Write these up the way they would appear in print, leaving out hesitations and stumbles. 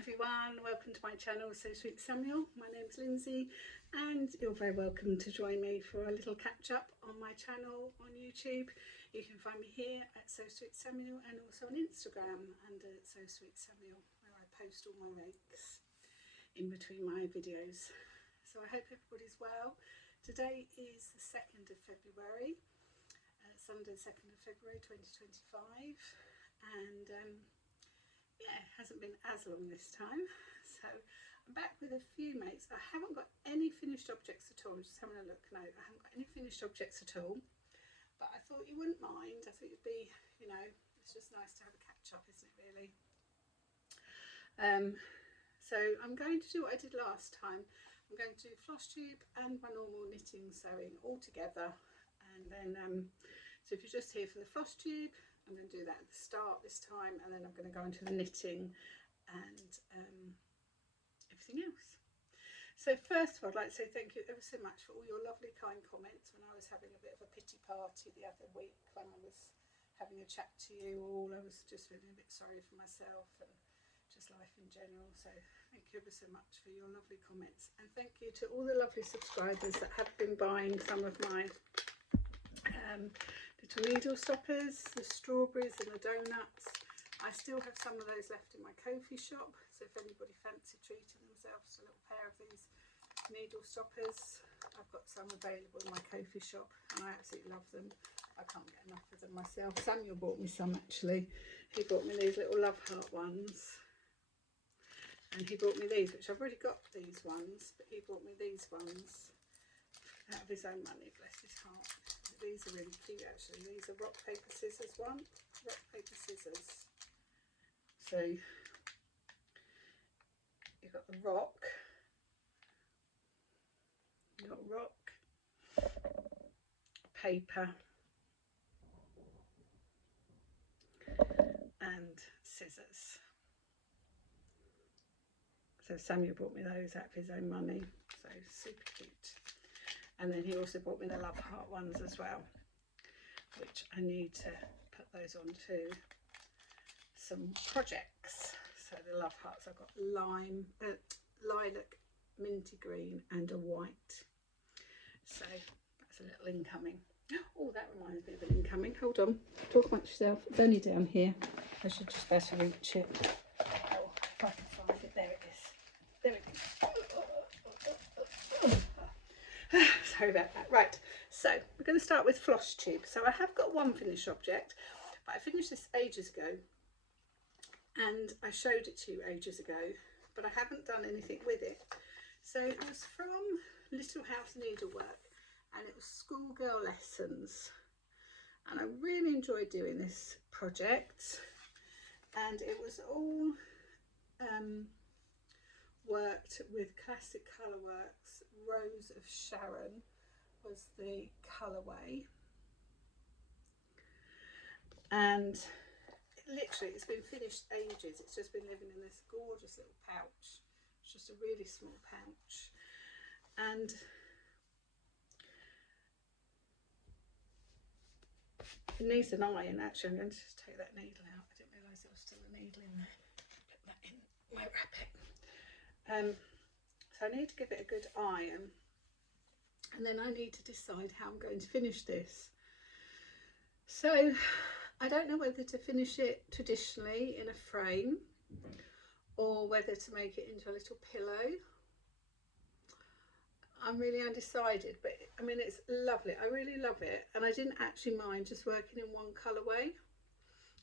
everyone, welcome to my channel So Sweet Samuel. My name's Lindsay and you're very welcome to join me for a little catch up on my channel on YouTube. You can find me here at So Sweet Samuel and also on Instagram under So Sweet Samuel, where I post all my makes in between my videos. So I hope everybody's well. Today is the 2nd of February, Sunday 2nd of February 2025, and yeah, it hasn't been as long this time, so I'm back with a few makes. I haven't got any finished objects at all. I'm just having a look now. I haven't got any finished objects at all, but I thought you wouldn't mind. I thought you'd be, you know, it's just nice to have a catch up, isn't it, really? So I'm going to do what I did last time. I'm going to do floss tube and my normal knitting sewing all together, and then so if you're just here for the floss tube, I'm going to do that at the start this time, and then I'm going to go into the knitting and everything else. So first of all, I'd like to say thank you ever so much for all your lovely kind comments when I was having a bit of a pity party the other week when I was having a chat to you all. I was just feeling a bit sorry for myself and just life in general. So thank you ever so much for your lovely comments, and thank you to all the lovely subscribers that have been buying some of my little needle stoppers, the strawberries and the donuts. I still have some of those left in my Ko-fi shop, so if anybody fancy treating themselves to a little pair of these needle stoppers, I've got some available in my Ko-fi shop and I absolutely love them. I can't get enough of them myself. Samuel bought me some actually. He bought me these little love heart ones, and he bought me these, which I've already got these ones, but he bought me these ones out of his own money, bless his heart. These are really cute actually. These are rock, paper, scissors one. Rock, paper, scissors. So you've got the rock. You've got rock, paper and scissors. So Samuel bought me those out of his own money. So super cute. And then he also bought me the love heart ones as well, which I need to put those onto some projects. So the love hearts, I've got lilac, minty green and a white. So that's a little incoming. Oh, that reminds me of an incoming. Hold on, talk amongst yourself. It's only down here. I should just better reach it. Oh, if I can find it. There it is. There it is. Sorry about that. Right, so we're going to start with floss tube. So I have got one finished object, but I finished this ages ago and I showed it to you ages ago, but I haven't done anything with it. So it was from Little House Needlework and it was schoolgirl lessons, and I really enjoyed doing this project, and it was all worked with Classic Colourworks. Rose of Sharon was the colourway, and literally it's been finished ages. It's just been living in this gorgeous little pouch. It's just a really small pouch, and it needs an iron. Actually, I'm going to just take that needle out. I didn't realise there was still a needle in there. Put that in, won't wrap it. So I need to give it a good iron, and then I need to decide how I'm going to finish this. So I don't know whether to finish it traditionally in a frame or whether to make it into a little pillow. I'm really undecided, but I mean, it's lovely. I really love it, and I didn't actually mind just working in one colourway.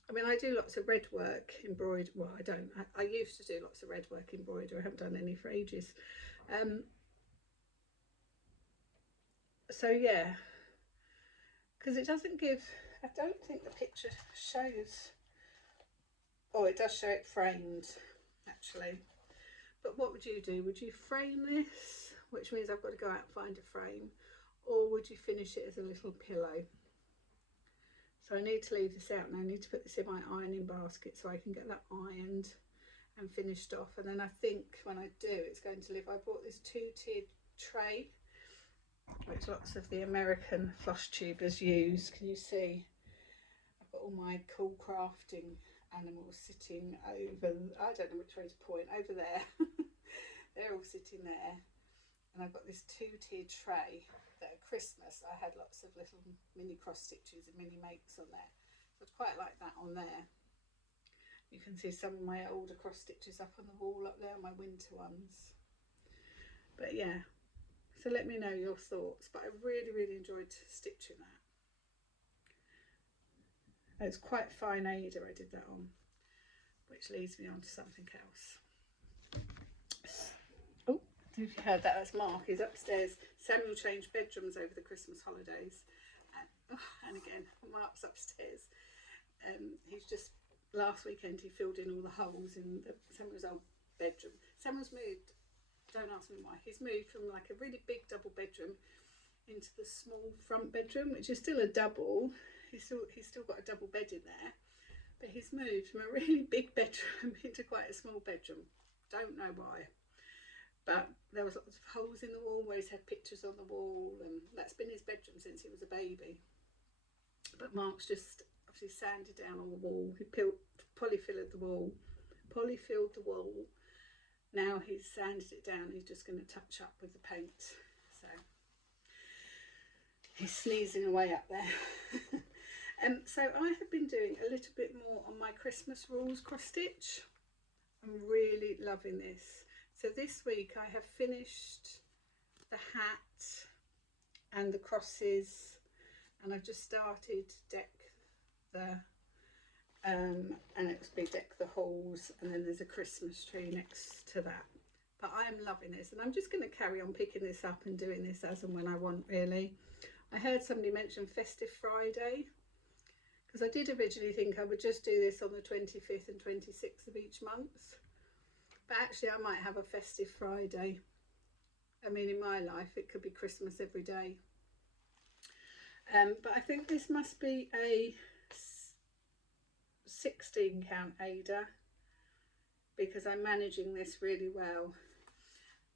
I mean, I do lots of red work embroidery. Well, I don't. I used to do lots of red work embroidery. I haven't done any for ages. So yeah, because it doesn't give. I don't think the picture shows. Oh, it does show it framed, actually. But what would you do? Would you frame this, which means I've got to go out and find a frame, or would you finish it as a little pillow? So I need to leave this out, and I need to put this in my ironing basket so I can get that ironed and finished off. And then I think when I do, it's going to live. I bought this 2-tiered tray, which lots of the American floss tubers use. Can you see? I've got all my cool crafting animals sitting over, I don't know which way to point, over there. They're all sitting there. And I've got this 2-tiered tray that at Christmas I had lots of little mini cross stitches and mini makes on there. So I'd quite like that on there. You can see some of my older cross stitches up on the wall up there, my winter ones. But yeah, so let me know your thoughts. But I really, really enjoyed stitching that. It's quite fine Ada I did that on, which leads me on to something else. Oh, if you heard that, that's Mark. He's upstairs. Samuel changed bedrooms over the Christmas holidays. And again, Mark's upstairs. He's just, last weekend he filled in all the holes in Samuel's old bedroom. Samuel's moved, don't ask me why, he's moved from like a really big double bedroom into the small front bedroom, which is still a double. He's still got a double bed in there, but he's moved from a really big bedroom into quite a small bedroom. Don't know why, but there was lots of holes in the wall where he's had pictures on the wall, and that's been his bedroom since he was a baby. But Mark's just obviously sanded down on the wall. He polyfilled the wall. Now he's sanded it down. He's just going to touch up with the paint. So he's sneezing away up there. So I have been doing a little bit more on my Christmas rules cross stitch. I'm really loving this. So this week I have finished the hat and the crosses, and I've just started deck the and it's be deck the halls, and then there's a Christmas tree next to that. But I am loving this, and I'm just going to carry on picking this up and doing this as and when I want, really. I heard somebody mention Festive Friday, because I did originally think I would just do this on the 25th and 26th of each month, but actually I might have a Festive Friday. I mean, in my life it could be Christmas every day. But I think this must be a 16 count Ada, because I'm managing this really well,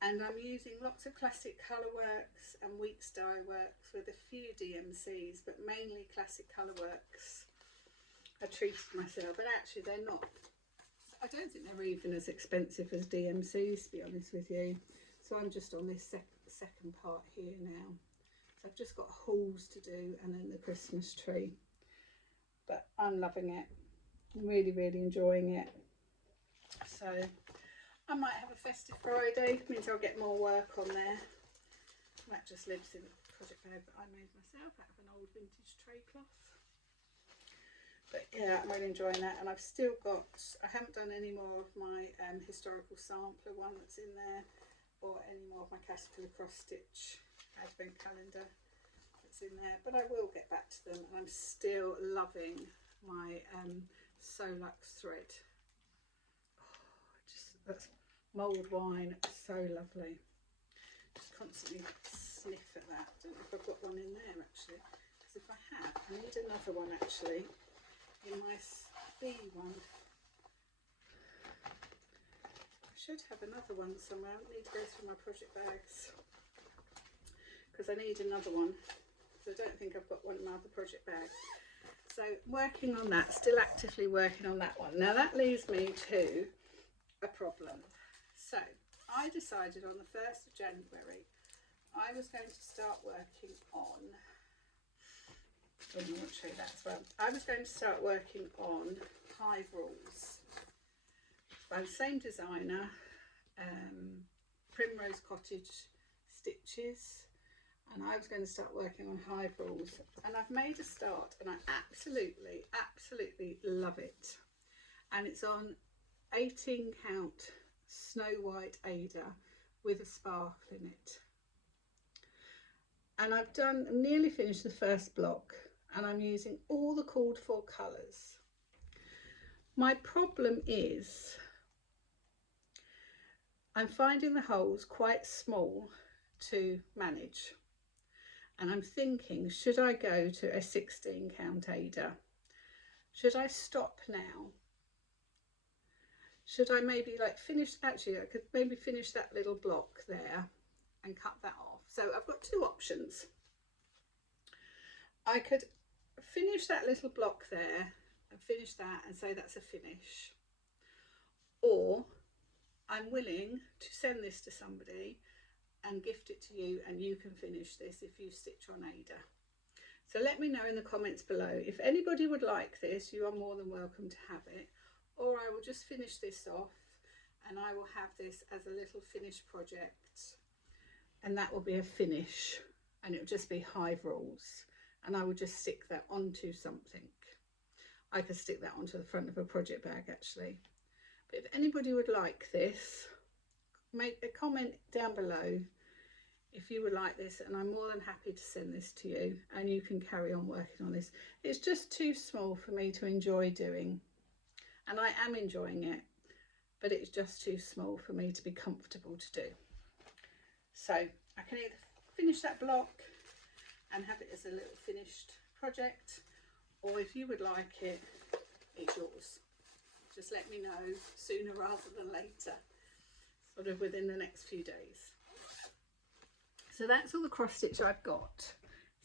and I'm using lots of classic colour works and Weeks dye works with a few DMCs, but mainly classic colour works. I treated myself, but actually they're not, I don't think they're even as expensive as DMCs, to be honest with you. So I'm just on this second part here now. So I've just got halls to do and then the Christmas tree, but I'm loving it. I'm really, really enjoying it. So I might have a Festive Friday, means I'll get more work on there. That just lives in the project bag that I made myself out of an old vintage tray cloth. But yeah, I'm really enjoying that, and I've still got, I haven't done any more of my historical sampler one that's in there, or any more of my Caterpillar cross stitch advent calendar that's in there, but I will get back to them. And I'm still loving my Solux thread. That's mulled wine, so lovely. Just constantly sniff at that. I don't know if I've got one in there actually, because if I have, I need another one actually in my B one. I should have another one somewhere. I need to go through my project bags because I need another one. So I don't think I've got one in my other project bag. So working on that, still actively working on that one. Now that leaves me to a problem. So I decided on the 1st of January I was going to start working on, I want to show you that as well. I was going to start working on hive rules by the same designer, Primrose Cottage Stitches, and I was going to start working on hive rules, and I've made a start and I absolutely love it. And it's on 18 count Snow White Ada with a sparkle in it, and I've nearly finished the first block, and I'm using all the called for colours. My problem is I'm finding the holes quite small to manage, and I'm thinking, should I go to a 16 count Ada? Should I stop now? Should I maybe like finish, actually I could maybe finish that little block there and cut that off. So I've got two options. I could finish that little block there and finish that and say that's a finish, or I'm willing to send this to somebody and gift it to you, and you can finish this if you stitch on Ada. So let me know in the comments below. If anybody would like this, you are more than welcome to have it, or I will just finish this off and I will have this as a little finished project, and that will be a finish, and it will just be hive rules, and I will just stick that onto something. I could stick that onto the front of a project bag actually. But if anybody would like this, make a comment down below if you would like this, and I'm more than happy to send this to you, and you can carry on working on this. It's just too small for me to enjoy doing, and I am enjoying it, but it's just too small for me to be comfortable to do. So I can either finish that block and have it as a little finished project, or if you would like it, it's yours. Just let me know sooner rather than later, sort of within the next few days. So that's all the cross stitch I've got.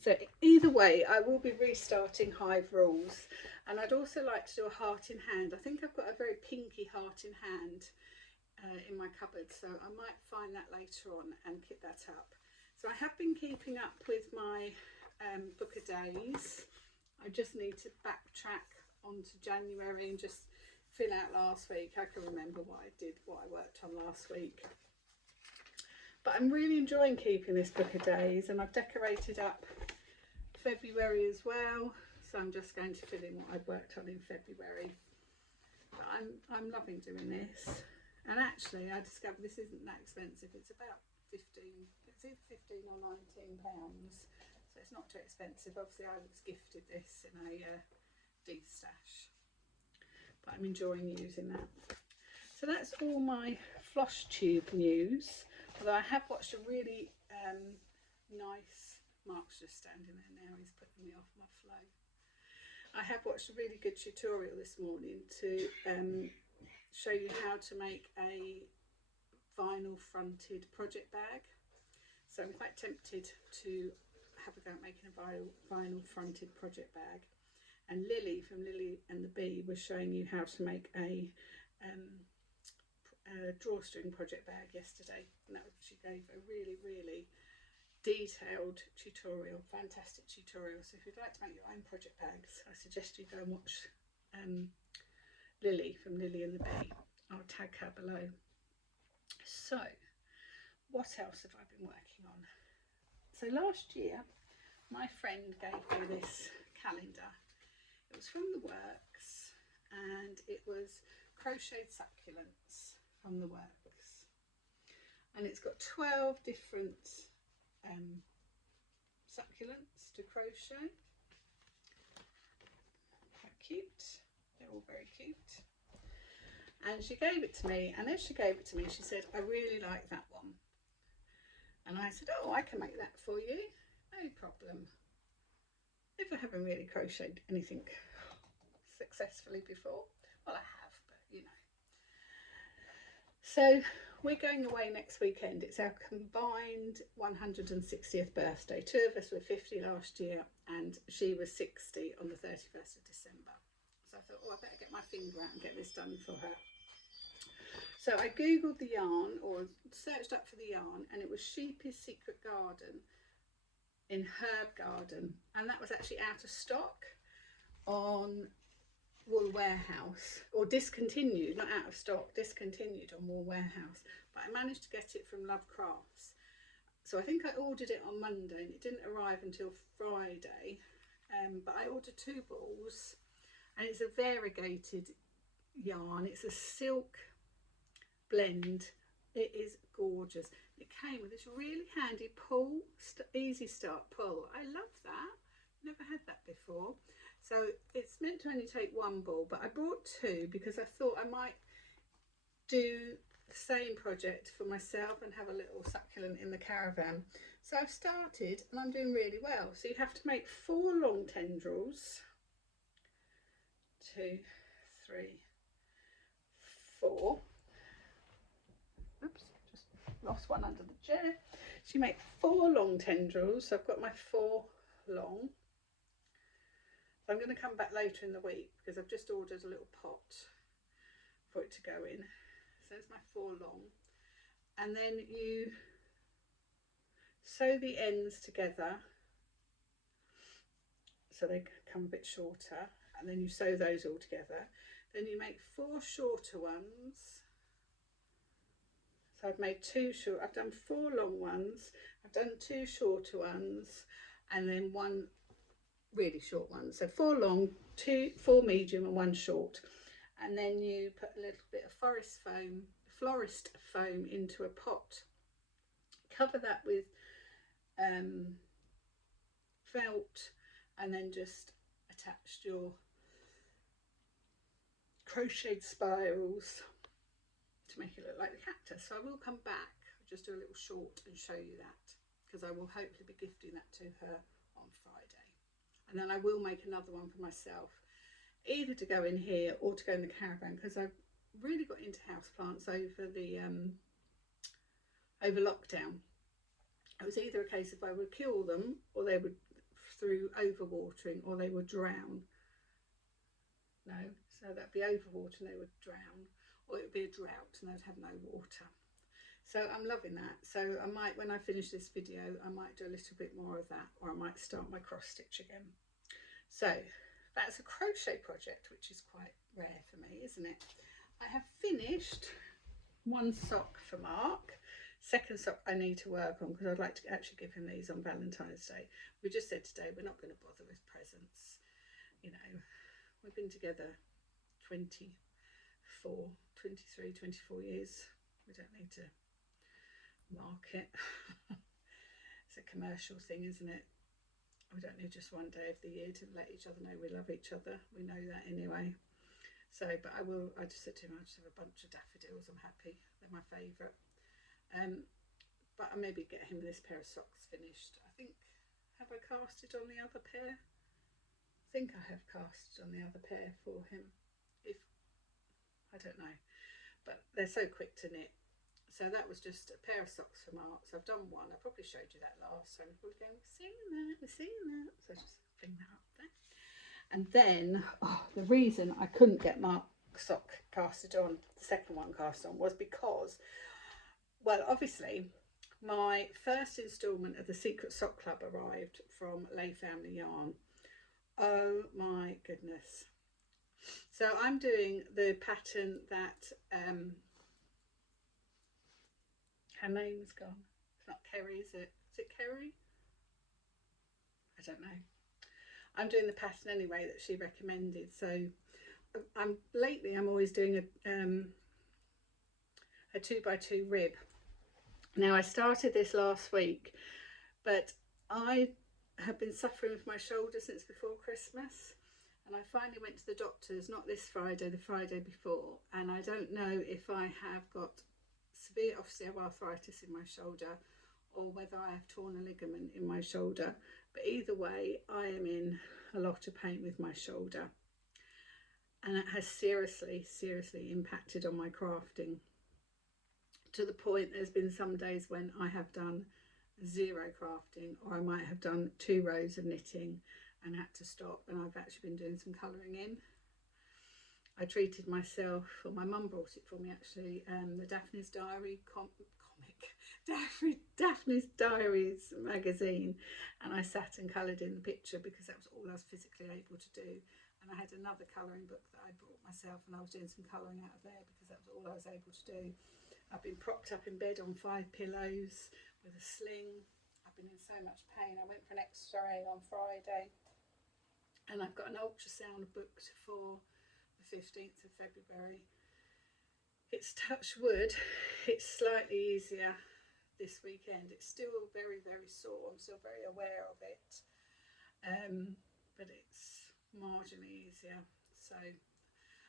So either way, I will be restarting Hive Rules, and I'd also like to do a heart in hand. I think I've got a very pinky heart in hand in my cupboard, so I might find that later on and kit that up. So I have been keeping up with my book of days. I just need to backtrack onto January and just fill out last week. I can remember what I did, what I worked on last week. But I'm really enjoying keeping this book of days, and I've decorated up February as well. So I'm just going to fill in what I've worked on in February. But I'm loving doing this. And actually I discovered this isn't that expensive. It's about 15, it's either 15 or 19 pounds. So it's not too expensive. Obviously I was gifted this in a D-stash. But I'm enjoying using that. So that's all my Floss tube news. Although I have watched a really nice, Mark's just standing there now, he's putting me off my flow. I have watched a really good tutorial this morning to show you how to make a vinyl fronted project bag. So I'm quite tempted to have a go at making a vinyl fronted project bag. And Lily from Lily and the Bee was showing you how to make a drawstring project bag yesterday, and she gave a really detailed tutorial, fantastic tutorial. So if you'd like to make your own project bags, I suggest you go and watch Lily from Lily and the Bee. I'll tag her below. So what else have I been working on? So last year my friend gave me this calendar. It was from the Works, and it was crocheted succulents from the Works, and it's got 12 different succulents to crochet. How cute, they're all very cute. And she gave it to me, and as she gave it to me she said, I really like that one. And I said, oh, I can make that for you, no problem. Never having really crocheted anything successfully before. Well, I have, but you know. So we're going away next weekend. It's our combined 160th birthday. Two of us were 50 last year, and she was 60 on the 31st of December. So I thought, oh, I better get my finger out and get this done for her. So I googled the yarn, or searched up for the yarn, and it was Sheepy's Secret Garden in Herb Garden, and that was actually out of stock on Wool Warehouse, or discontinued, not out of stock, discontinued on Wool Warehouse. But I managed to get it from Love Crafts. So I think I ordered it on Monday, and it didn't arrive until Friday. But I ordered 2 balls, and it's a variegated yarn. It's a silk blend. It is gorgeous. It came with this really handy pull, easy start pull. I love that. Never had that before. So it's meant to only take 1 ball, but I brought 2 because I thought I might do the same project for myself and have a little succulent in the caravan. So I've started, and I'm doing really well. So you have to make 4 long tendrils. 2, 3, 4. Oops, just lost one under the chair. So you make 4 long tendrils. So I've got my 4 long, I'm going to come back later in the week because I've just ordered a little pot for it to go in. So there's my 4 long, and then you sew the ends together so they come a bit shorter, and then you sew those all together. Then you make 4 shorter ones. So I've made 2 short, I've done 4 long ones, I've done 2 shorter ones, and then 1 really short one. So 4 long, 4 medium and 1 short. And then you put a little bit of florist foam into a pot. Cover that with felt, and then just attach your crocheted spirals to make it look like the cactus. So I will come back, just do a little short and show you that, because I will hopefully be gifting that to her on Friday. And then I will make another one for myself, either to go in here or to go in the caravan, because I've really got into houseplants over the over lockdown. It was either a case of I would kill them, or they would, through overwatering, or they would drown. No, so that'd be overwatering, they would drown, or it would be a drought and they'd have no water. So I'm loving that. So I might, when I finish this video, I might do a little bit more of that, or I might start my cross stitch again. So that's a crochet project, which is quite rare for me, isn't it? I have finished 1 sock for Mark. 2nd sock I need to work on, because I'd like to actually give him these on Valentine's Day. We just said today we're not going to bother with presents. You know, we've been together 23, 24 years. We don't need to mark it. It's a commercial thing, isn't it? We don't need just 1 day of the year to let each other know we love each other. We know that anyway. So, but I just said to him, I just have a bunch of daffodils. I'm happy. They're my favourite. But I maybe get him this pair of socks finished. I think, have I casted on the other pair? I think I have casted on the other pair for him. If, I don't know, but they're so quick to knit. So that was just a pair of socks for Mark. So I've done 1. I probably showed you that last time. We're going, we're seeing that. So just fling that up there. And then, the reason I couldn't get Mark's sock casted on, the 2nd one cast on, was because, well, obviously, my first instalment of the Secret Sock Club arrived from Lay Family Yarn. Oh my goodness. So I'm doing the pattern that, her name's gone. It's not Kerry, is it? Is it Kerry? I don't know. I'm doing the pattern anyway that she recommended. So lately I'm always doing a 2x2 rib. Now I started this last week, but I have been suffering with my shoulder since before Christmas, and I finally went to the doctors, not this Friday, the Friday before, and I don't know if I have got severe osteoarthritis in my shoulder or whether I have torn a ligament in my shoulder, but either way I am in a lot of pain with my shoulder, and it has seriously impacted on my crafting, to the point there's been some days when I have done 0 crafting, or I might have done 2 rows of knitting and had to stop, and I've actually been doing some colouring in. I treated myself, or my mum brought it for me actually, the Daphne's Diary Daphne's Diaries magazine, and I sat and coloured in the picture because that was all I was physically able to do. And I had another colouring book that I brought myself, and I was doing some colouring out of there because that was all I was able to do. I've been propped up in bed on 5 pillows with a sling. I've been in so much pain. I went for an X-ray on Friday, and I've got an ultrasound booked for the 15th of February. It's touch wood, it's slightly easier this weekend. It's still very sore. I'm still very aware of it, but it's marginally easier. So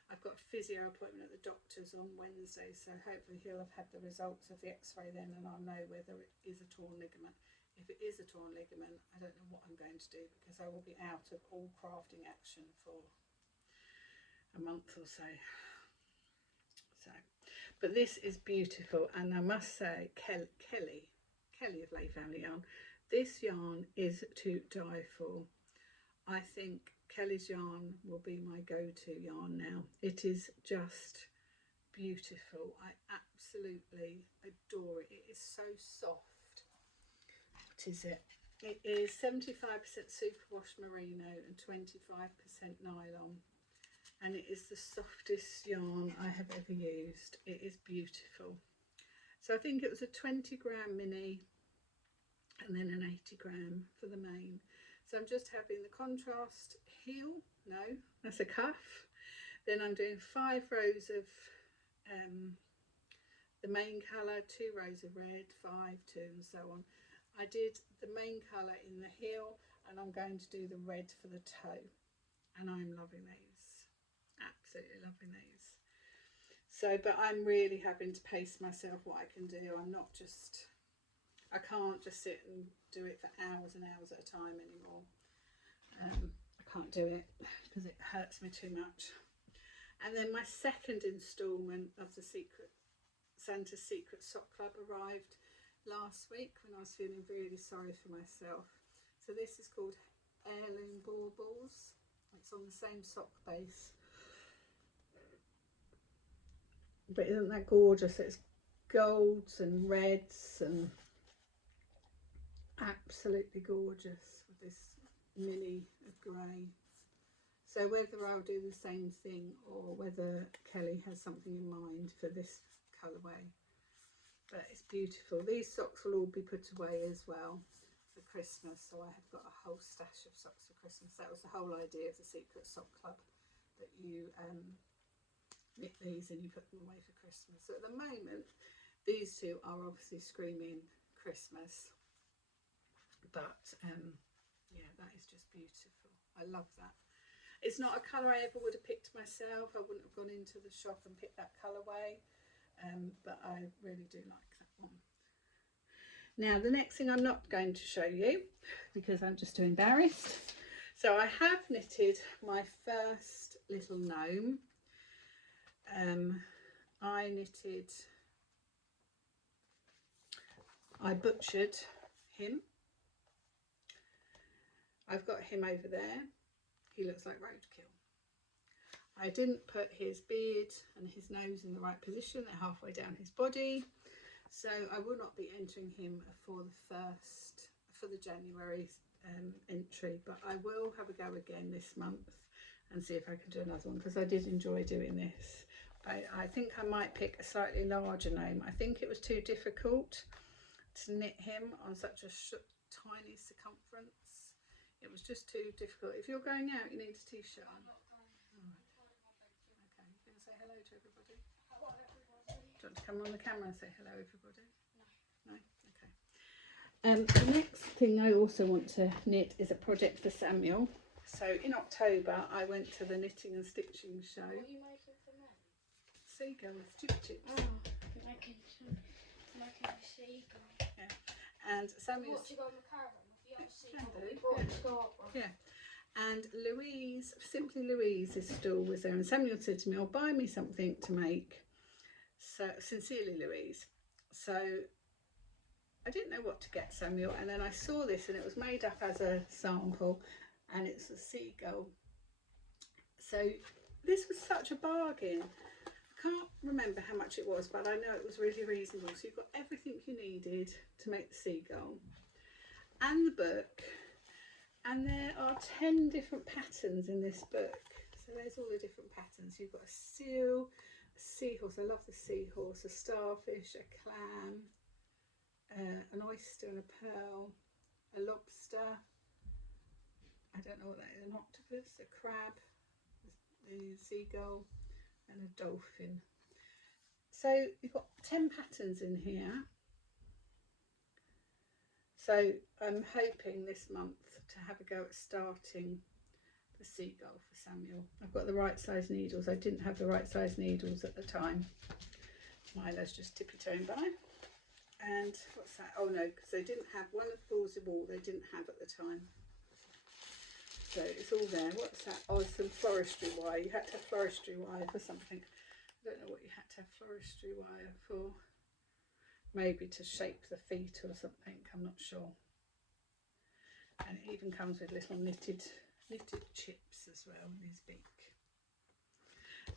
I've got a physio appointment at the doctor's on Wednesday, so hopefully he'll have had the results of the X-ray then, and I'll know whether it is a torn ligament. If it is a torn ligament, I don't know what I'm going to do, because I will be out of all crafting action for a month or so. But this is beautiful, and I must say, Kelly of Lay Family Yarn, this yarn is to die for. I think Kelly's yarn will be my go-to yarn now. It is just beautiful. I absolutely adore it. It is so soft. What is it? It is 75% superwash merino and 25% nylon, and it is the softest yarn I have ever used. It is beautiful. So I think it was a 20-gram mini and then an 80-gram for the main. So I'm just having the contrast heel, no, that's a cuff. Then I'm doing 5 rows of the main colour, 2 rows of red, 5, 2 and so on. I did the main colour in the heel, and I'm going to do the red for the toe, and I'm loving these, absolutely loving these. So, but I'm really having to pace myself what I can do. I can't just sit and do it for hours and hours at a time anymore. I can't do it because it hurts me too much. And then my second instalment of the Santa's Secret Sock Club arrived last week when I was feeling really sorry for myself. So this is called Heirloom Baubles. It's on the same sock base. But isn't that gorgeous? It's golds and reds and absolutely gorgeous with this mini of grey. So whether I'll do the same thing or whether Kelly has something in mind for this colourway. But it's beautiful. These socks will all be put away as well for Christmas, so I have got a whole stash of socks for Christmas. That was the whole idea of the Secret Sock Club, that you knit these and you put them away for Christmas. So at the moment these two are obviously screaming Christmas, but yeah, that is just beautiful. I love that. It's not a colour I ever would have picked myself. I wouldn't have gone into the shop and picked that colourway. But I really do like that one. Now the next thing I'm not going to show you because I'm just too embarrassed. So I have knitted my first little gnome. I butchered him. I've got him over there. He looks like roadkill. I didn't put his beard and his nose in the right position. They're halfway down his body. So I will not be entering him for the January entry, but I will have a go again this month and see if I can do another one, because I did enjoy doing this. I think I might pick a slightly larger gnome. I think it was too difficult to knit him on such a tiny circumference. It was just too difficult. If you're going out, you need a t-shirt on. Say hello to everybody. Hello, everybody. Do you want to come on the camera and say hello, everybody? No. No? Okay. The next thing I also want to knit is a project for Samuel. So in October I went to the knitting and stitching show. What are you making for me? Seagulls, chip chips. Oh, you're making a seagull. Yeah. And Samuel. What, to go on the caravan with the other seagull? We brought it to Scarborough. Yeah. And Louise, Simply Louise's stall was there, and Samuel said to me, "Oh, buy me something to make." So, Sincerely Louise. So I didn't know what to get Samuel, and then I saw this and it was made up as a sample, and it's a seagull. So this was such a bargain. I can't remember how much it was, but I know it was really reasonable. So you've got everything you needed to make the seagull and the book. And there are 10 different patterns in this book. So there's all the different patterns. You've got a seal, a seahorse, I love the seahorse, a starfish, a clam, an oyster and a pearl, a lobster, I don't know what that is, an octopus, a crab, the seagull and a dolphin. So you've got 10 patterns in here. So I'm hoping this month to have a go at starting the seagull for Samuel. I've got the right size needles. I didn't have the right size needles at the time. Milo's just tippy-toeing by. And what's that? Oh no, because they didn't have one of the balls of wool they didn't have at the time. So it's all there. What's that? Oh, some floristry wire. You had to have floristry wire for something. I don't know what you had to have floristry wire for. Maybe to shape the feet or something, I'm not sure. And it even comes with little knitted knitted chips as well in his beak.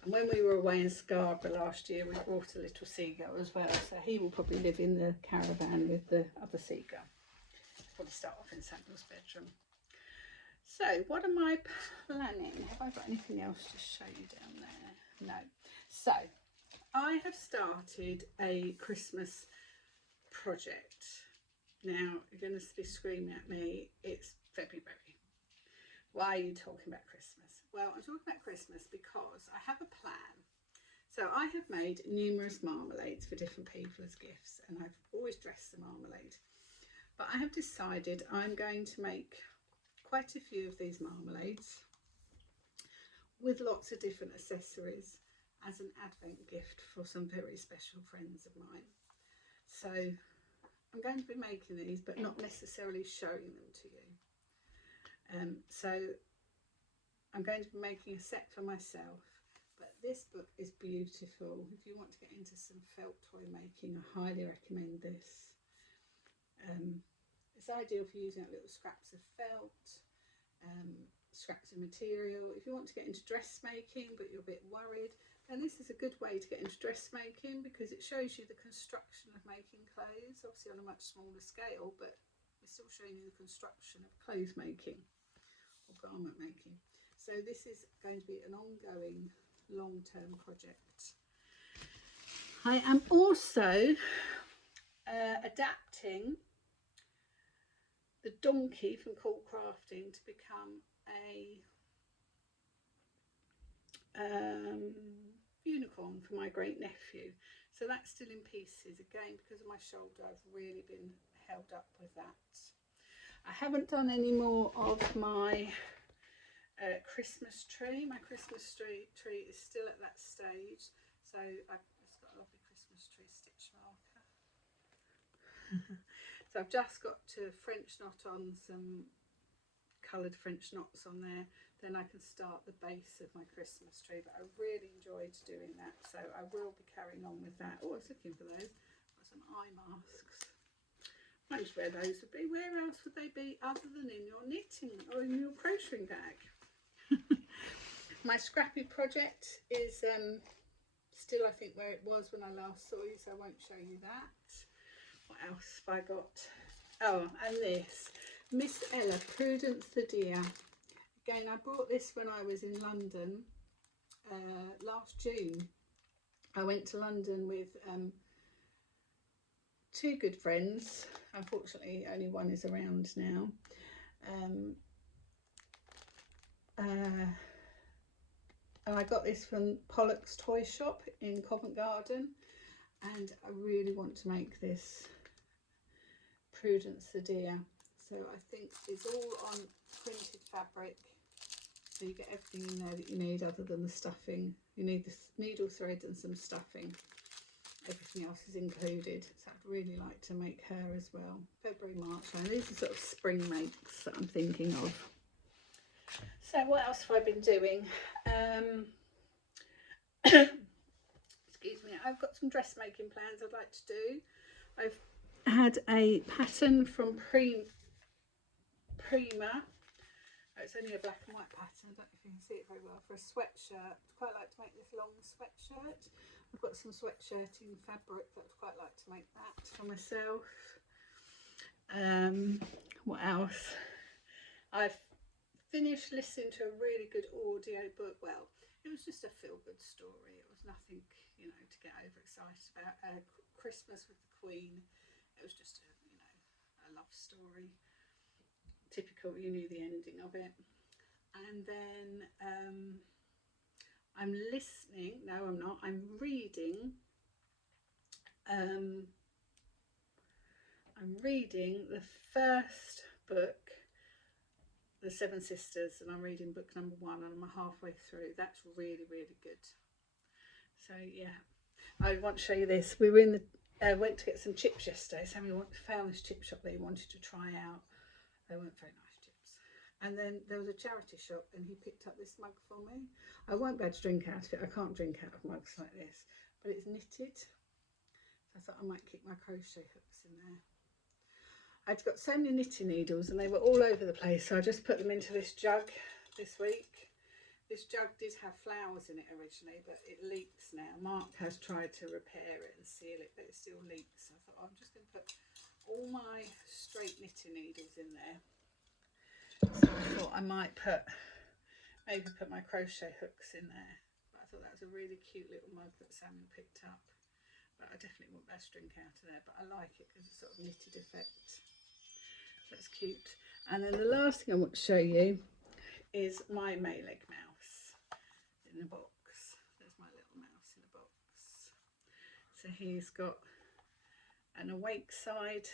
And when we were away in Scarborough last year, we brought a little seagull as well, so he will probably live in the caravan with the other seagull. Probably start off in Samuel's bedroom. So what am I planning? Have I got anything else to show you down there? No. So I have started a Christmas project. Now you're going to be screaming at me, it's February. Why are you talking about Christmas? Well, I'm talking about Christmas because I have a plan. So I have made numerous marmalades for different people as gifts, and I've always dressed the marmalade. But I have decided I'm going to make quite a few of these marmalades with lots of different accessories as an Advent gift for some very special friends of mine. So I'm going to be making these, but not necessarily showing them to you. So I'm going to be making a set for myself, but this book is beautiful. If you want to get into some felt toy making, I highly recommend this. It's ideal for using up little scraps of felt, scraps of material. If you want to get into dressmaking but you're a bit worried, then this is a good way to get into dressmaking because it shows you the construction of making clothes, obviously on a much smaller scale, but we're still showing you the construction of clothes making or garment making. So this is going to be an ongoing long-term project. I am also adapting the donkey from Cool Crafting to become a unicorn for my great nephew. So that's still in pieces. Again, because of my shoulder, I've really been held up with that. I haven't done any more of my Christmas tree. My Christmas tree is still at that stage. So I've just got a lovely Christmas tree stitch marker. So I've just got to French knot on some coloured French knots on there, then I can start the base of my Christmas tree. But I really enjoyed doing that, so I will be carrying on with that. Oh, I was looking for those. Got some eye masks. Wonders where those would be. Where else would they be other than in your knitting or in your crocheting bag? My scrappy project is still, I think, where it was when I last saw you, so I won't show you that. What else have I got? Oh, and this Miss Ella, Prudence the Deer. Again, I bought this when I was in London last June. I went to London with two good friends. Unfortunately, only one is around now. And I got this from Pollock's Toy Shop in Covent Garden, and I really want to make this Prudence the Deer. So I think it's all on printed fabric, so you get everything in there that you need other than the stuffing. You need the needle thread and some stuffing. Everything else is included, so I'd really like to make her as well. February, March, and these are sort of spring makes that I'm thinking of. So what else have I been doing? Excuse me, I've got some dressmaking plans I'd like to do. I've had a pattern from Prima. It's only a black and white pattern, I don't know if you can see it very well, for a sweatshirt. I'd quite like to make this long sweatshirt. I've got some sweatshirting fabric that I'd quite like to make that for myself. What else? I've finished listening to a really good audio book. Well, it was just a feel-good story. It was nothing, you know, to get overexcited about. Christmas with the Queen. It was just a love story. Typical, you knew the ending of it. And then I'm listening, no I'm not, I'm reading the first book, The Seven Sisters, and I'm reading book number 1 and I'm halfway through. That's really, really good. So yeah, I want to show you this. We were in the went to get some chips yesterday. Sammy found this chip shop that he wanted to try out. They weren't very nice chips. And then there was a charity shop and he picked up this mug for me. I won't be able to drink out of it. I can't drink out of mugs like this, but it's knitted. So I thought I might keep my crochet hooks in there. I'd got so many knitting needles and they were all over the place, so I just put them into this jug this week. This jug did have flowers in it originally, but it leaks now. Mark has tried to repair it and seal it, but it still leaks. So I thought, I'm just going to put all my straight knitting needles in there. So I thought I might maybe put my crochet hooks in there. But I thought that was a really cute little mug that Samuel picked up. But I definitely want that string out of there, but I like it because it's sort of knitted effect. That's cute. And then the last thing I want to show you is my Mayleg mouse in the box. There's my little mouse in the box. So he's got an awake side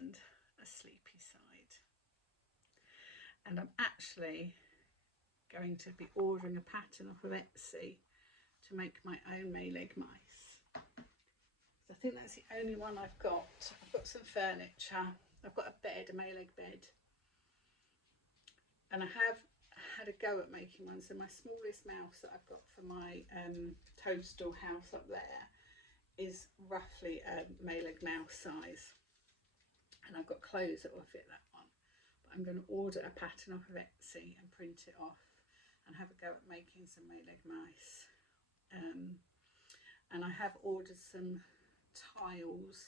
and a sleepy side. And I'm actually going to be ordering a pattern off of Etsy to make my own Mayleg mice. So I think that's the only one I've got. I've got some furniture. I've got a bed, a Mayleg bed. And I have had a go at making one. So my smallest mouse that I've got for my toadstool house up there is roughly a Mayleg mouse size. And I've got clothes that will fit that one. But I'm going to order a pattern off of Etsy and print it off and have a go at making some Mayleg mice. And I have ordered some tiled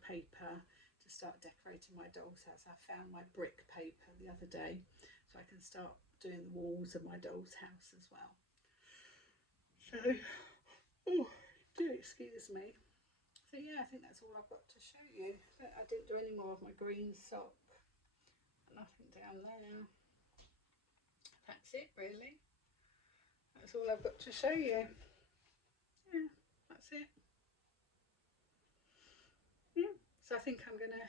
paper to start decorating my doll's house. I found my brick paper the other day, so I can start doing the walls of my doll's house as well. So, oh, do excuse me. So yeah, I think that's all I've got to show you. I didn't do any more of my green sock. Nothing down there. That's it really. That's all I've got to show you. Yeah, that's it. Yeah, so I think I'm going to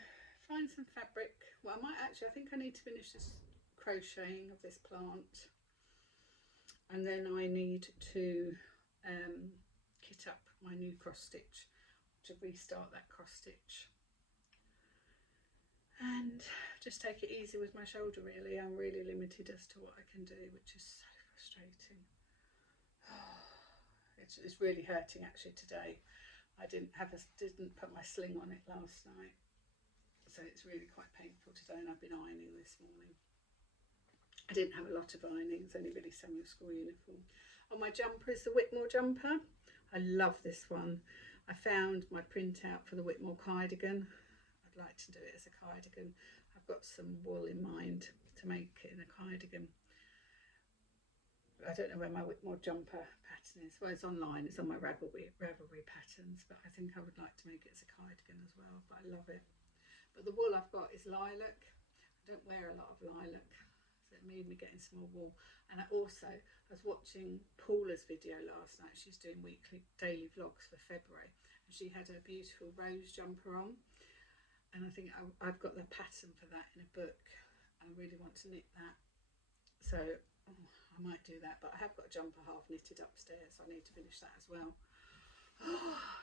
find some fabric. Well, I think I need to finish this crocheting of this plant, and then I need to kit up my new cross stitch, to restart that cross stitch, and just take it easy with my shoulder really. I'm really limited as to what I can do, which is so frustrating. It's really hurting actually today. I didn't put my sling on it last night, so it's really quite painful today, and I've been ironing this morning. I didn't have a lot of ironing, it's only really Samuel school uniform. On my jumper is the Whitmore jumper. I love this one. I found my printout for the Whitmore cardigan. I'd like to do it as a cardigan. I've got some wool in mind to make it in a cardigan. I don't know where my Whitmore jumper pattern is. Well, it's online, it's on my Ravelry patterns, but I think I would like to make it as a cardigan as well, but I love it. But the wool I've got is lilac. I don't wear a lot of lilac, so it made me getting some more wool. And I was watching Paula's video last night. She's doing daily vlogs for February, and she had a beautiful rose jumper on, and I think I've got the pattern for that in a book. I really want to knit that, so I might do that. But I have got a jumper half knitted upstairs, so I need to finish that as well.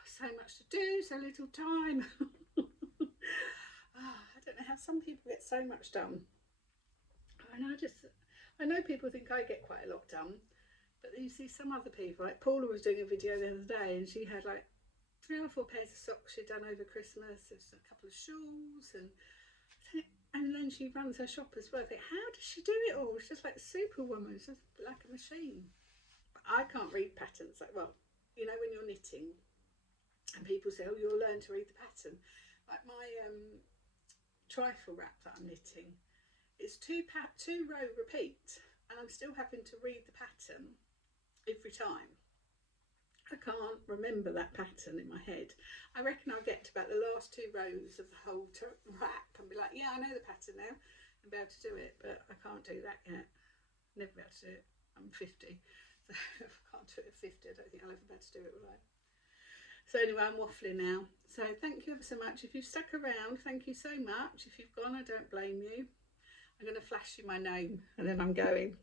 So much to do, so little time. I don't know how some people get so much done. And I know people think I get quite a lot done, but you see some other people, like Paula was doing a video the other day, and she had like 3 or 4 pairs of socks she'd done over Christmas. There's a couple of shawls, and then she runs her shop as well. I think, how does she do it all? She's just like Superwoman. She's just like a machine. But I can't read patterns. Like, well, you know, when you're knitting and people say, oh, you'll learn to read the pattern. Like my trifle wrap that I'm knitting, it's 2 row repeat, and I'm still having to read the pattern every time. I can't remember that pattern in my head. I reckon I'll get to about the last 2 rows of the whole wrap and be like, yeah, I know the pattern now, and be able to do it, but I can't do that yet. Never be able to do it. I'm 50, so if I can't do it at 50, I don't think I'll ever be able to do it, will I? So anyway, I'm waffling now. So thank you ever so much. If you've stuck around, thank you so much. If you've gone, I don't blame you. I'm going to flash you my name, and then I'm going.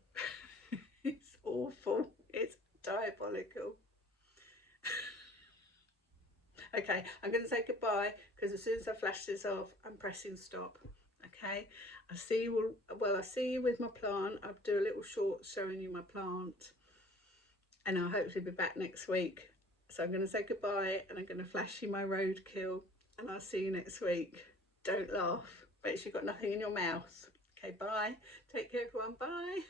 It's awful. It's diabolical. Okay, I'm going to say goodbye, because as soon as I flash this off, I'm pressing stop. Okay, I'll see you. Well, I'll see you with my plant. I'll do a little short showing you my plant, and I'll hopefully be back next week. So I'm going to say goodbye, and I'm going to flash you my roadkill, and I'll see you next week. Don't laugh. Make sure you've got nothing in your mouth. Okay, bye. Take care everyone, bye.